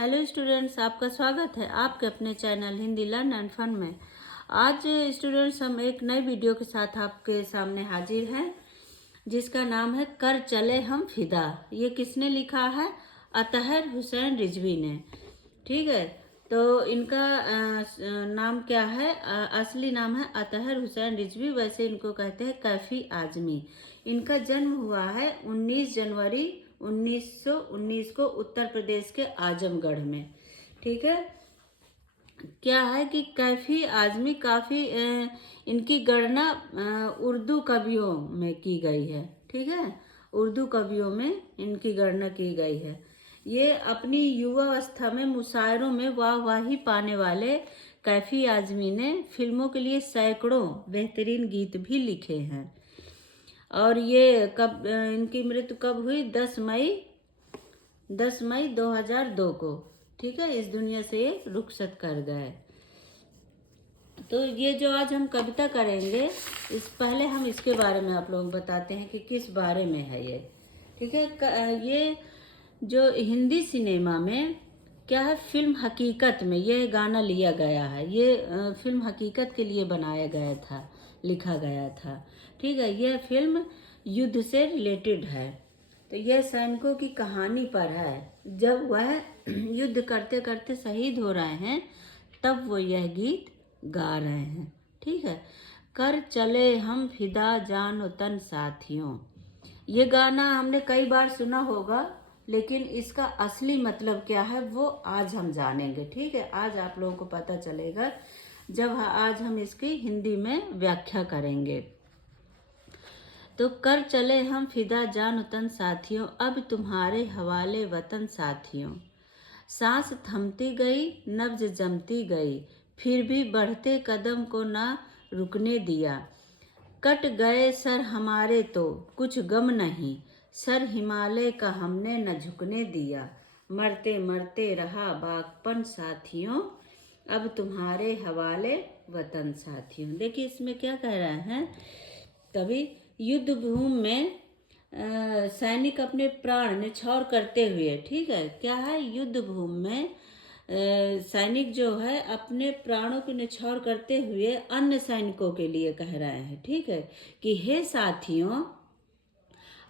Hello students, आपका स्वागत है आपके अपने channel Hindi learn and fun में। आज स्टूडेंट्स हम एक नई वीडियो के साथ आपके सामने हाजिर हैं, जिसका नाम है कर चले हम फिदा। ये किसने लिखा है? अतहर हुसैन रिजवी ने। ठीक है, तो इनका नाम क्या है? असली नाम है अतहर हुसैन रिजवी, वैसे इनको कहते हैं कैफी आजमी। इनका जन्म हुआ है 19 जनवरी 1919 को उत्तर प्रदेश के आजमगढ़ में। ठीक है, क्या है कि कैफी आजमी काफ़ी इनकी गणना उर्दू कवियों में की गई है। ठीक है, उर्दू कवियों में इनकी गणना की गई है। ये अपनी युवावस्था में मुशायरों में वाहवाही पाने वाले कैफी आजमी ने फिल्मों के लिए सैकड़ों बेहतरीन गीत भी लिखे हैं। और ये कब इनकी मृत्यु कब हुई? 10 मई 2002 को। ठीक है, इस दुनिया से ये रुखसत कर गए। तो ये जो आज हम कविता करेंगे, इस पहले हम इसके बारे में आप लोग बताते हैं कि किस बारे में है ये। ठीक है, ये जो हिंदी सिनेमा में क्या है, फिल्म हकीकत में ये गाना लिया गया है। ये फिल्म हकीकत के लिए बनाया गया था, लिखा गया था। ठीक है, यह फिल्म युद्ध से रिलेटेड है। तो यह सैनिकों की कहानी पर है। जब वह युद्ध करते करते शहीद हो रहे हैं, तब वो यह गीत गा रहे हैं। ठीक है, कर चले हम फिदा जान तन साथियों। ये गाना हमने कई बार सुना होगा, लेकिन इसका असली मतलब क्या है वो आज हम जानेंगे। ठीक है, आज आप लोगों को पता चलेगा जब आज हम इसकी हिंदी में व्याख्या करेंगे। तो कर चले हम फिदा जान तन साथियों, अब तुम्हारे हवाले वतन साथियों। सांस थमती गई, नब्ज जमती गई, फिर भी बढ़ते कदम को ना रुकने दिया। कट गए सर हमारे तो कुछ गम नहीं, सर हिमालय का हमने न झुकने दिया। मरते मरते रहा बागपन साथियों, अब तुम्हारे हवाले वतन साथियों। देखिए इसमें क्या कह रहे हैं कवि। युद्ध भूमि में सैनिक अपने प्राण न्यौछावर करते हुए, ठीक है, क्या है, युद्ध भूमि में सैनिक जो है अपने प्राणों की न्यौछावर करते हुए अन्य सैनिकों के लिए कह रहे हैं। ठीक है, कि हे साथियों,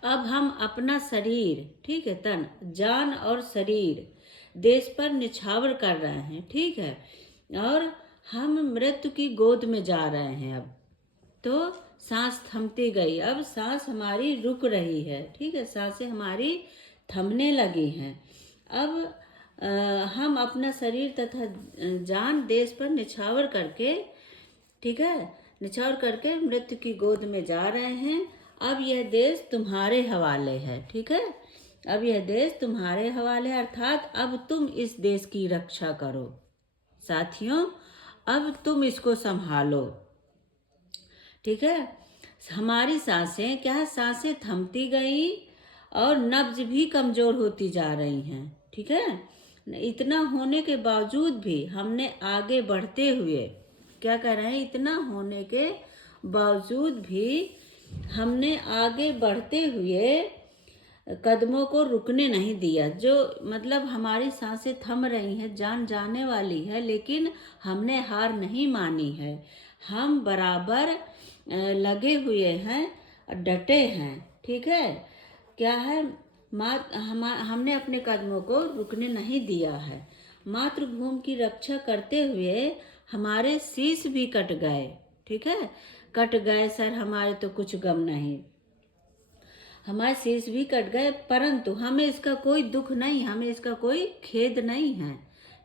अब हम अपना शरीर, ठीक है, तन जान और शरीर देश पर न्यौछावर कर रहे हैं। ठीक है, और हम मृत्यु की गोद में जा रहे हैं। अब तो सांस थमती गई, अब सांस हमारी रुक रही है। ठीक है, सांसें हमारी थमने लगी हैं। अब हम अपना शरीर तथा जान देश पर न्यौछावर करके, ठीक है, न्यौछावर करके मृत्यु की गोद में जा रहे हैं। अब यह देश तुम्हारे हवाले है। ठीक है, अब यह देश तुम्हारे हवाले है, अर्थात अब तुम इस देश की रक्षा करो साथियों, अब तुम इसको संभालो। ठीक है, हमारी सांसें क्या है, सांसें थमती गई और नब्ज भी कमजोर होती जा रही हैं। ठीक है, इतना होने के बावजूद भी हमने आगे बढ़ते हुए, क्या कर रहे हैं, इतना होने के बावजूद भी हमने आगे बढ़ते हुए कदमों को रुकने नहीं दिया। जो मतलब हमारी सांसें थम रही हैं, जान जाने वाली है, लेकिन हमने हार नहीं मानी है। हम बराबर लगे हुए हैं, डटे हैं। ठीक है, क्या है, हमने अपने कदमों को रुकने नहीं दिया है। मातृभूमि की रक्षा करते हुए हमारे शीश भी कट गए। ठीक है, कट गए सर हमारे तो कुछ गम नहीं, हमारे शीश भी कट गए, परंतु हमें इसका कोई दुख नहीं, हमें इसका कोई खेद नहीं है।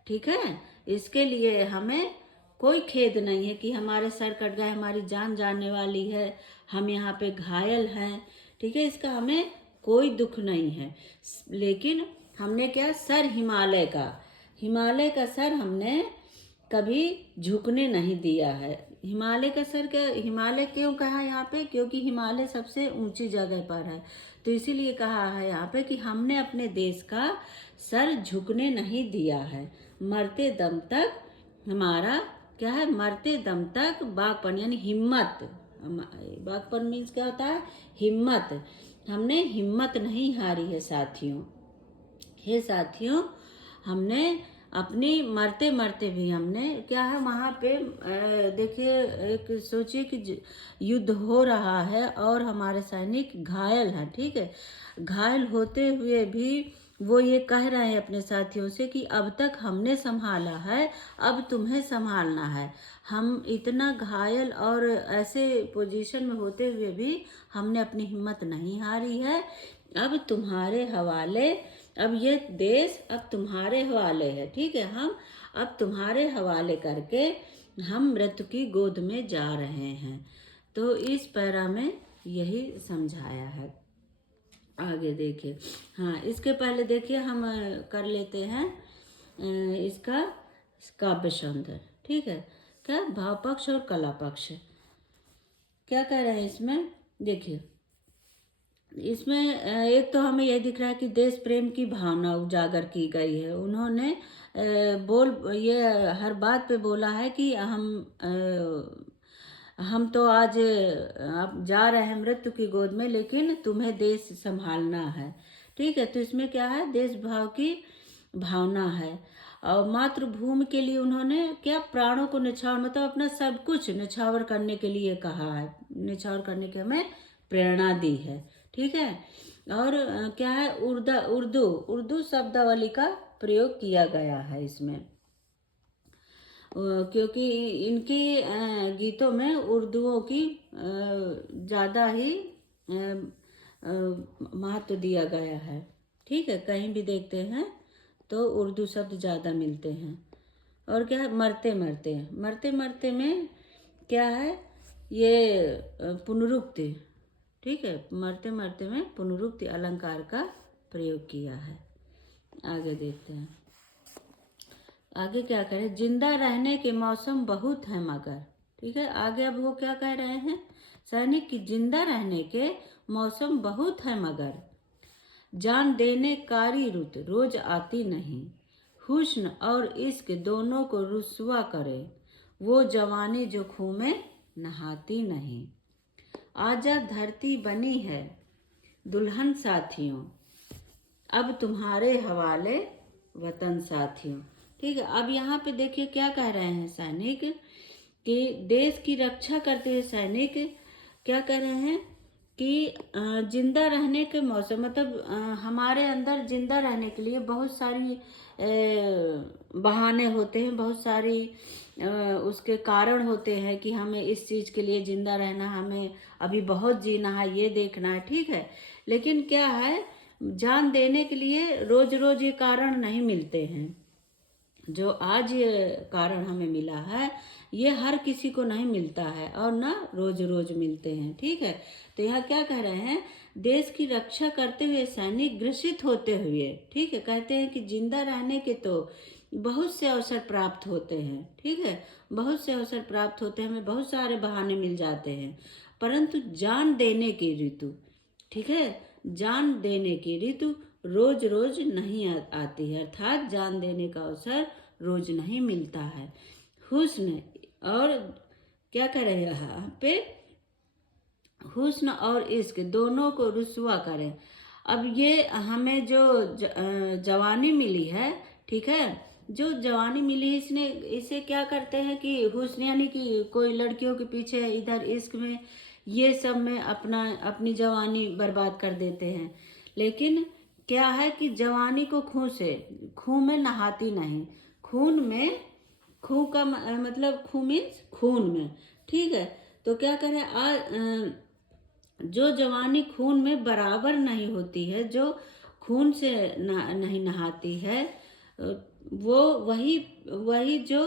ठीक है, इसके लिए हमें कोई खेद नहीं है कि हमारे सर कट गए, हमारी जान जाने वाली है, हम यहाँ पे घायल हैं। ठीक है, इसका हमें कोई दुख नहीं है। लेकिन हमने क्या, सर हिमालय का सर हमने कभी झुकने नहीं दिया है। हिमालय का सर, क्या हिमालय क्यों कहा यहाँ पे? क्योंकि हिमालय सबसे ऊंची जगह पर है, तो इसीलिए कहा है यहाँ पे कि हमने अपने देश का सर झुकने नहीं दिया है। मरते दम तक हमारा क्या है, मरते दम तक बागपन यानी हिम्मत, बागपन मीन्स क्या होता है, हिम्मत, हमने हिम्मत नहीं हारी है साथियों। हे साथियों, हमने अपनी मरते मरते भी हमने क्या है वहाँ पे देखिए, एक सोचिए कि युद्ध हो रहा है और हमारे सैनिक घायल हैं, ठीक है। घायल होते हुए भी वो ये कह रहे हैं अपने साथियों से कि अब तक हमने संभाला है, अब तुम्हें संभालना है। हम इतना घायल और ऐसे पोजीशन में होते हुए भी हमने अपनी हिम्मत नहीं हारी है। अब तुम्हारे हवाले, अब ये देश अब तुम्हारे हवाले है, ठीक है। हम अब तुम्हारे हवाले करके हम मृत्यु की गोद में जा रहे हैं। तो इस पैरा में यही समझाया है। आगे देखिए, हाँ इसके पहले देखिए हम कर लेते हैं इसका काव्य सौंदर्य, ठीक है। क्या भाव पक्ष और कला पक्ष क्या कह रहे हैं इसमें, देखिए इसमें एक तो हमें यह दिख रहा है कि देश प्रेम की भावना उजागर की गई है। उन्होंने ये हर बात पे बोला है कि हम तो आज अब जा रहे हैं मृत्यु की गोद में, लेकिन तुम्हें देश संभालना है, ठीक है। तो इसमें क्या है, देश भाव की भावना है। और मातृभूमि के लिए उन्होंने क्या प्राणों को निछावर, मतलब अपना सब कुछ निछावर करने के लिए कहा है, निछावर करने की हमें प्रेरणा दी है, ठीक है। और क्या है, उर्दू उर्दू शब्दावली का प्रयोग किया गया है इसमें, क्योंकि इनकी गीतों में उर्दुओं की ज़्यादा ही महत्व दिया गया है, ठीक है। कहीं भी देखते हैं तो उर्दू शब्द ज़्यादा मिलते हैं। और क्या है, मरते मरते, मरते मरते में क्या है, ये पुनरुक्ति, ठीक है। मरते मरते में पुनरुक्ति अलंकार का प्रयोग किया है। आगे देखते हैं, आगे क्या करें, जिंदा रहने के मौसम बहुत है मगर, ठीक है। आगे अब वो क्या कह रहे हैं, सैनिक की जिंदा रहने के मौसम बहुत है मगर जान देने कारी रुत रोज आती नहीं। हुस्न और इश्क दोनों को रुस्वा करे वो जवानी जो खून में नहाती नहीं। आजा धरती बनी है दुल्हन साथियों अब तुम्हारे हवाले वतन साथियों, ठीक है। अब यहाँ पे देखिए क्या कह रहे हैं सैनिक, कि देश की रक्षा करते हुए सैनिक क्या कह रहे हैं कि जिंदा रहने के मौसम, मतलब हमारे अंदर जिंदा रहने के लिए बहुत सारी बहाने होते हैं, बहुत सारी उसके कारण होते हैं कि हमें इस चीज़ के लिए जिंदा रहना, हमें अभी बहुत जीना है, ये देखना है, ठीक है। लेकिन क्या है, जान देने के लिए रोज रोज ये कारण नहीं मिलते हैं। जो आज ये कारण हमें मिला है ये हर किसी को नहीं मिलता है और ना रोज रोज मिलते हैं, ठीक है। तो यहाँ क्या कह रहे हैं, देश की रक्षा करते हुए सैनिक ग्रसित होते हुए, ठीक है, कहते हैं कि जिंदा रहने के तो बहुत से अवसर प्राप्त होते हैं, ठीक है। बहुत से अवसर प्राप्त होते हैं, हमें बहुत सारे बहाने मिल जाते हैं, परंतु जान देने की ऋतु, ठीक है, जान देने की ऋतु रोज रोज नहीं आती है, अर्थात जान देने का अवसर रोज नहीं मिलता है। हुस्न और क्या कह रहे हैं यहाँ पे, हुस्न और इश्क दोनों को रुस्वा करें। अब ये हमें जो जवानी मिली है, ठीक है, जो जवानी मिली है, इसने इसे क्या करते हैं कि हुस्न यानी कि कोई लड़कियों के पीछे इधर इश्क में ये सब में अपनी जवानी बर्बाद कर देते हैं। लेकिन क्या है कि जवानी को खून में नहाती नहीं, खून में, खून का मतलब खून मीन्स खून में, ठीक है। तो क्या करें, जो जवानी खून में बराबर नहीं होती है, जो खून से नहीं नहाती है, वो वही जो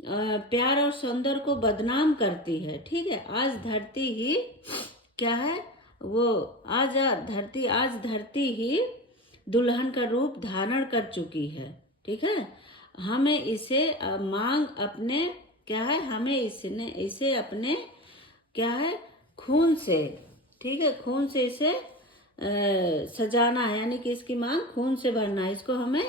प्यार और सौंदर्य को बदनाम करती है, ठीक है। आज धरती ही क्या है, वो आज धरती ही दुल्हन का रूप धारण कर चुकी है, ठीक है। हमें इसे मांग अपने क्या है, हमें इसे अपने क्या है, खून से, ठीक है, खून से इसे सजाना है, यानी कि इसकी मांग खून से भरना है, इसको हमें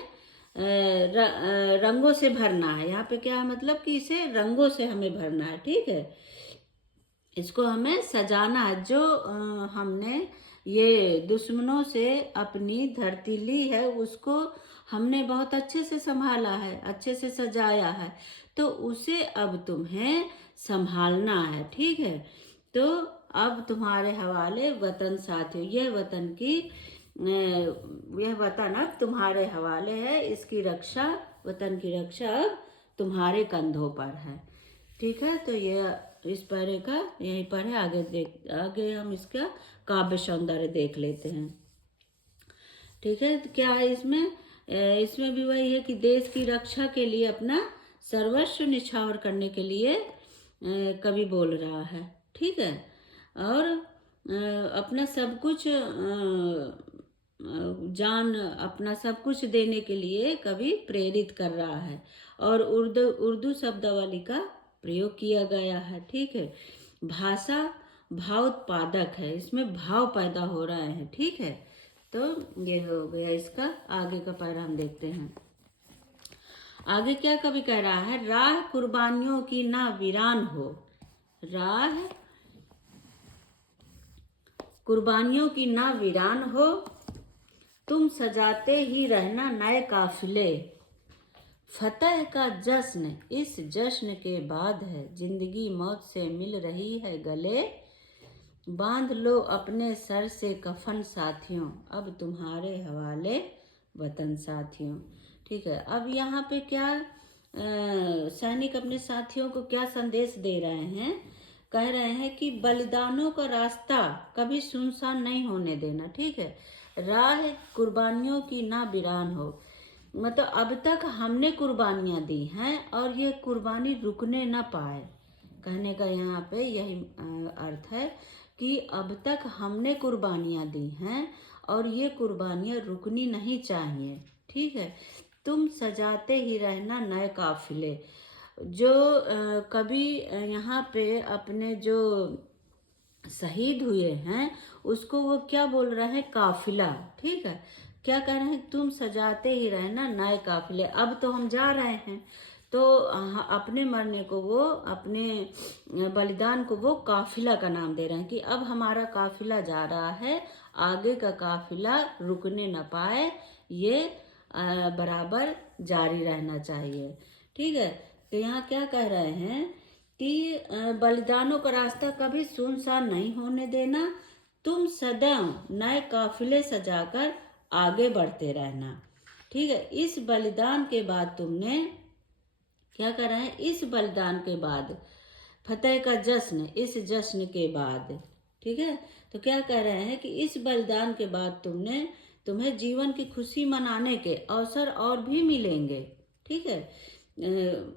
रंगों से भरना है। यहाँ पे क्या है, मतलब कि इसे रंगों से हमें भरना है, ठीक है। इसको हमें सजाना है, जो हमने ये दुश्मनों से अपनी धरती ली है, उसको हमने बहुत अच्छे से संभाला है, अच्छे से सजाया है, तो उसे अब तुम्हें संभालना है। ठीक है, तो अब तुम्हारे हवाले वतन साथियों, यह वतन अब तुम्हारे हवाले है, इसकी रक्षा, वतन की रक्षा अब तुम्हारे कंधों पर है। ठीक है, तो ये इस पैरे का यहीं पर है। आगे हम इसका काव्य सौंदर्य देख लेते हैं। ठीक है, तो क्या है इसमें? इसमें भी वही है कि देश की रक्षा के लिए अपना सर्वस्व निछावर करने के लिए कवि बोल रहा है। ठीक है, और अपना सब कुछ अपना सब कुछ देने के लिए कवि प्रेरित कर रहा है, और उर्दू शब्दावली का प्रयोग किया गया है। ठीक है, भाषा भावोत्पादक है, इसमें भाव पैदा हो रहे हैं। ठीक है, तो ये हो गया इसका। आगे का पैरा हम देखते हैं। आगे क्या कवि कह रहा है? राह कुर्बानियों की ना वीरान हो, राह कुर्बानियों की ना वीरान हो, तुम सजाते ही रहना नए काफिले, फतह का जश्न इस जश्न के बाद है, जिंदगी मौत से मिल रही है गले, बांध लो अपने सर से कफन साथियों, अब तुम्हारे हवाले वतन साथियों। ठीक है, अब यहाँ पे क्या सैनिक अपने साथियों को क्या संदेश दे रहे हैं? कह रहे हैं कि बलिदानों का रास्ता कभी सुनसान नहीं होने देना। ठीक है, राह कुर्बानियों की ना वीरान हो, मतलब अब तक हमने कुर्बानियाँ दी हैं और ये कुर्बानी रुकने ना पाए। कहने का यहाँ पे यही अर्थ है कि अब तक हमने कुर्बानियाँ दी हैं और ये कुर्बानियाँ रुकनी नहीं चाहिए। ठीक है, तुम सजाते ही रहना नए काफिले। जो कभी यहाँ पे अपने जो शहीद हुए हैं उसको वो क्या बोल रहे हैं? काफिला। ठीक है, क्या कह रहे हैं? तुम सजाते ही रहना नए काफिले। अब तो हम जा रहे हैं, तो अपने मरने को वो, अपने बलिदान को वो काफिला का नाम दे रहे हैं कि अब हमारा काफिला जा रहा है, आगे का काफिला रुकने न पाए, ये बराबर जारी रहना चाहिए। ठीक है, तो यहाँ क्या कह रहे हैं कि बलिदानों का रास्ता कभी सुनसान नहीं होने देना, तुम सदैव नए काफिले सजाकर आगे बढ़ते रहना। ठीक है, इस बलिदान के बाद तुमने क्या कर रहे हैं? इस बलिदान के बाद फतेह का जश्न, इस जश्न के बाद। ठीक है, तो क्या कह रहे हैं कि इस बलिदान के बाद तुम्हें जीवन की खुशी मनाने के अवसर और भी मिलेंगे। ठीक है,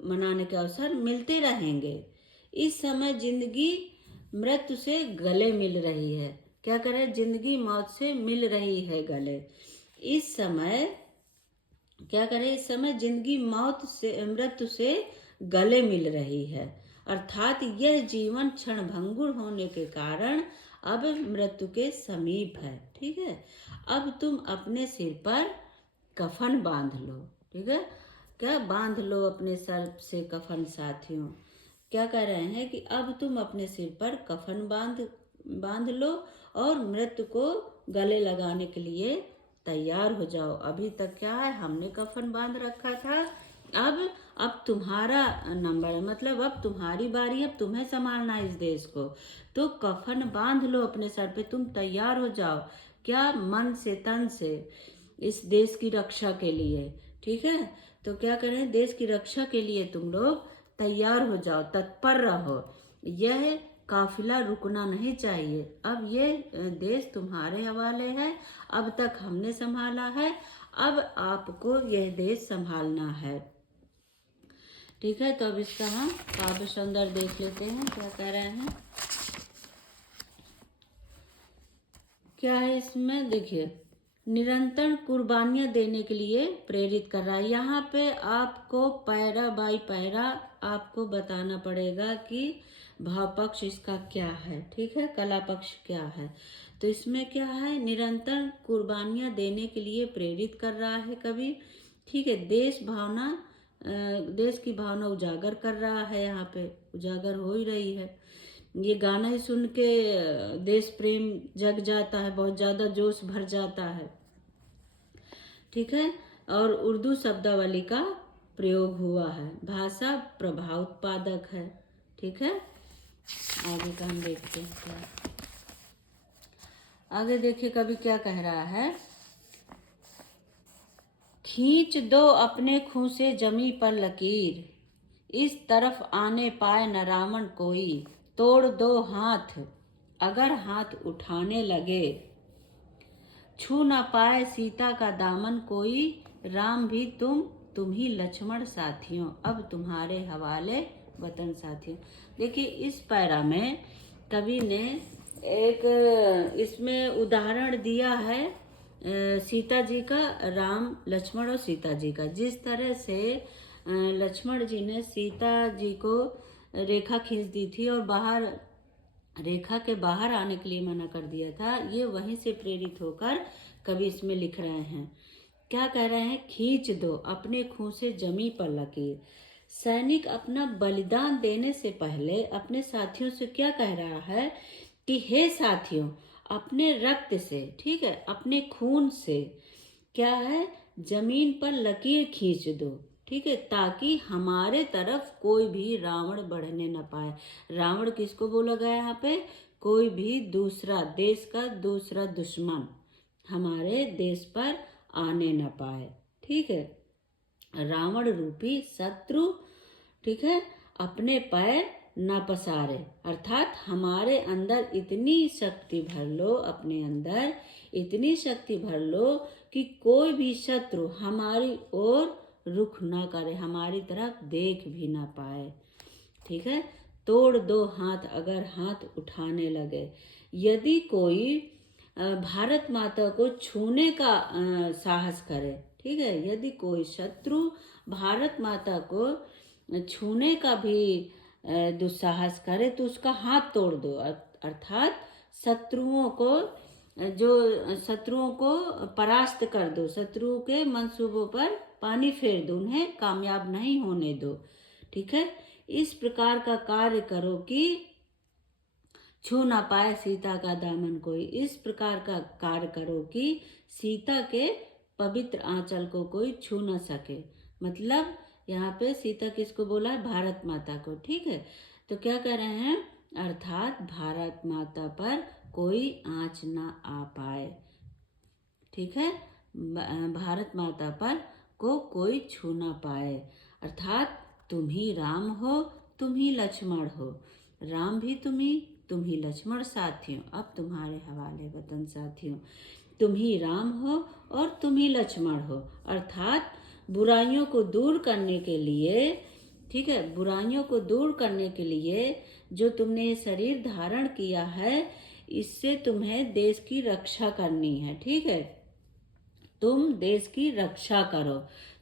मनाने के अवसर मिलते रहेंगे। इस समय जिंदगी मृत्यु से गले मिल रही है। क्या करे? जिंदगी मौत से मिल रही है गले। इस समय क्या करें? इस समय जिंदगी मृत्यु से गले मिल रही है, अर्थात यह जीवन क्षणभंगुर होने के कारण अब मृत्यु के समीप है। ठीक है, अब तुम अपने सिर पर कफन बांध लो। ठीक है, क्या बांध लो अपने सर से कफन साथियों। क्या कह रहे हैं कि अब तुम अपने सिर पर कफन बांध लो और मृत्यु को गले लगाने के लिए तैयार हो जाओ। अभी तक क्या है? हमने कफन बांध रखा था, अब तुम्हारा नंबर है, मतलब अब तुम्हारी बारी, अब तुम्हें संभालना है इस देश को। तो कफन बांध लो अपने सर पे, तुम तैयार हो जाओ। क्या? मन से तन से इस देश की रक्षा के लिए। ठीक है, तो क्या करें? देश की रक्षा के लिए तुम लोग तैयार हो जाओ, तत्पर रहो। यह काफिला रुकना नहीं चाहिए। अब ये देश तुम्हारे हवाले है, अब तक हमने संभाला है, अब आपको यह देश संभालना है। ठीक है, तो अब इसका हम काव्य सौंदर्य देख लेते हैं, क्या कह रहे हैं। क्या है इसमें? देखिए, निरंतर कुर्बानियां देने के लिए प्रेरित कर रहा है। यहाँ पे आपको पैरा बाई पैरा आपको बताना पड़ेगा कि भाव पक्ष इसका क्या है। ठीक है, कला पक्ष क्या है। तो इसमें क्या है? निरंतर कुर्बानियां देने के लिए प्रेरित कर रहा है कवि। ठीक है, देश की भावना उजागर कर रहा है, यहाँ पे उजागर हो ही रही है। ये गाना ही सुन के देश प्रेम जग जाता है, बहुत ज़्यादा जोश भर जाता है। ठीक है। और उर्दू शब्दावली का प्रयोग हुआ है। भाषा प्रभाव उत्पादक है। ठीक है। आगे का हम देखते हैं क्या। आगे देखिए कवि क्या कह रहा है। खींच दो अपने खूं से जमी पर लकीर, इस तरफ आने पाए न रावण कोई। तोड़ दो हाथ अगर हाथ उठाने लगे, छू न पाए सीता का दामन कोई। राम भी तुम ही लक्ष्मण साथियों, अब तुम्हारे हवाले वतन साथियों। देखिए इस पैरा में कवि ने एक इसमें उदाहरण दिया है सीता जी का, राम लक्ष्मण और सीता जी का। जिस तरह से लक्ष्मण जी ने सीता जी को रेखा खींच दी थी और बाहर रेखा के बाहर आने के लिए मना कर दिया था, ये वहीं से प्रेरित होकर कवि इसमें लिख रहे हैं। क्या कह रहे हैं। खींच दो अपने खूं से जमी पर लकीर। सैनिक अपना बलिदान देने से पहले अपने साथियों से क्या कह रहा है कि हे साथियों, अपने रक्त से, ठीक है, अपने खून से क्या है, जमीन पर लकीर खींच दो। ठीक है, ताकि हमारे तरफ कोई भी रावण बढ़ने न पाए। रावण किसको बोला गया यहाँ पे। कोई भी दूसरा देश का दूसरा दुश्मन हमारे देश पर आने न पाए। ठीक है। रावण रूपी शत्रु, ठीक है, अपने पैर न पसारे। अर्थात हमारे अंदर इतनी शक्ति भर लो, अपने अंदर इतनी शक्ति भर लो कि कोई भी शत्रु हमारी ओर रुख ना करे, हमारी तरफ देख भी ना पाए। ठीक है। तोड़ दो हाथ अगर हाथ उठाने लगे। यदि कोई भारत माता को छूने का साहस करे, ठीक है, यदि कोई शत्रु भारत माता को छूने का भी दुस्साहस करे तो उसका हाथ तोड़ दो। अर्थात शत्रुओं को परास्त कर दो, शत्रुओं के मंसूबों पर पानी फेर दो, उन्हें कामयाब नहीं होने दो। ठीक है। इस प्रकार का कार्य करो कि छू ना पाए सीता का दामन कोई। इस प्रकार का कार्य करो कि सीता के पवित्र आंचल को कोई छू ना सके। मतलब यहाँ पे सीता किसको बोला है, भारत माता को। ठीक है। तो क्या कह रहे हैं, अर्थात भारत माता पर कोई आंच ना आ पाए। ठीक है। भारत माता पर को कोई छू ना पाए। अर्थात तुम ही राम हो, तुम ही लक्ष्मण हो। राम भी तुम ही लक्ष्मण साथियों, अब तुम्हारे हवाले वतन साथियों। तुम ही राम हो और तुम ही लक्ष्मण हो। अर्थात बुराइयों को दूर करने के लिए, ठीक है, बुराइयों को दूर करने के लिए जो तुमने ये शरीर धारण किया है, इससे तुम्हें देश की रक्षा करनी है। ठीक है। तुम देश की रक्षा करो,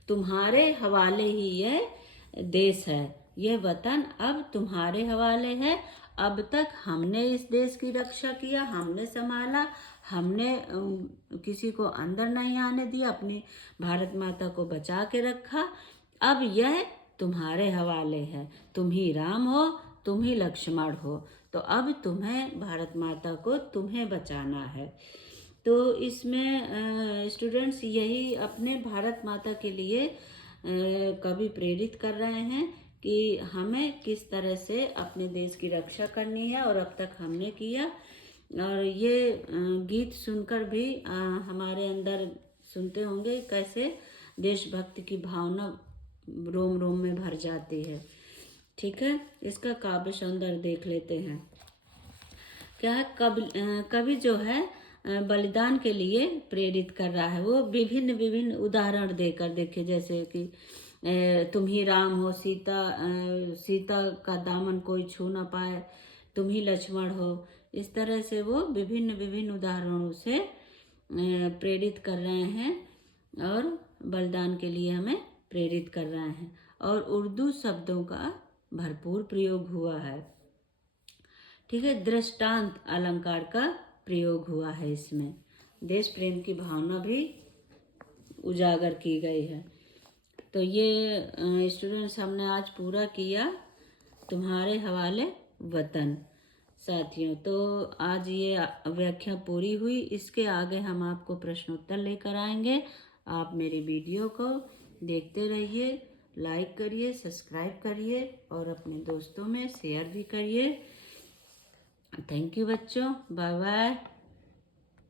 तुम्हारे हवाले ही ये देश है, ये वतन अब तुम्हारे हवाले है। अब तक हमने इस देश की रक्षा किया, हमने संभाला, हमने किसी को अंदर नहीं आने दिया, अपनी भारत माता को बचा के रखा। अब यह तुम्हारे हवाले है। तुम ही राम हो, तुम ही लक्ष्मण हो। तो अब तुम्हें भारत माता को तुम्हें बचाना है। तो इसमें स्टूडेंट्स यही अपने भारत माता के लिए कवि प्रेरित कर रहे हैं कि हमें किस तरह से अपने देश की रक्षा करनी है, और अब तक हमने किया। और ये गीत सुनकर भी हमारे अंदर सुनते होंगे कैसे देशभक्ति की भावना रोम रोम में भर जाती है। ठीक है। इसका काव्य सौंदर्य देख लेते हैं। क्या है, कवि जो है बलिदान के लिए प्रेरित कर रहा है। वो विभिन्न विभिन्न उदाहरण देकर, देखिए जैसे कि तुम ही राम हो, सीता का दामन कोई छू ना पाए, तुम ही लक्ष्मण हो। इस तरह से वो विभिन्न विभिन्न उदाहरणों से प्रेरित कर रहे हैं और बलिदान के लिए हमें प्रेरित कर रहे हैं। और उर्दू शब्दों का भरपूर प्रयोग हुआ है। ठीक है। दृष्टांत अलंकार का प्रयोग हुआ है। इसमें देश प्रेम की भावना भी उजागर की गई है। तो ये स्टूडेंट्स हमने आज पूरा किया तुम्हारे हवाले वतन। साथियों, तो आज ये व्याख्या पूरी हुई। इसके आगे हम आपको प्रश्नोत्तर लेकर आएंगे। आप मेरी वीडियो को देखते रहिए, लाइक करिए, सब्सक्राइब करिए और अपने दोस्तों में शेयर भी करिए। थैंक यू बच्चों, बाय बाय।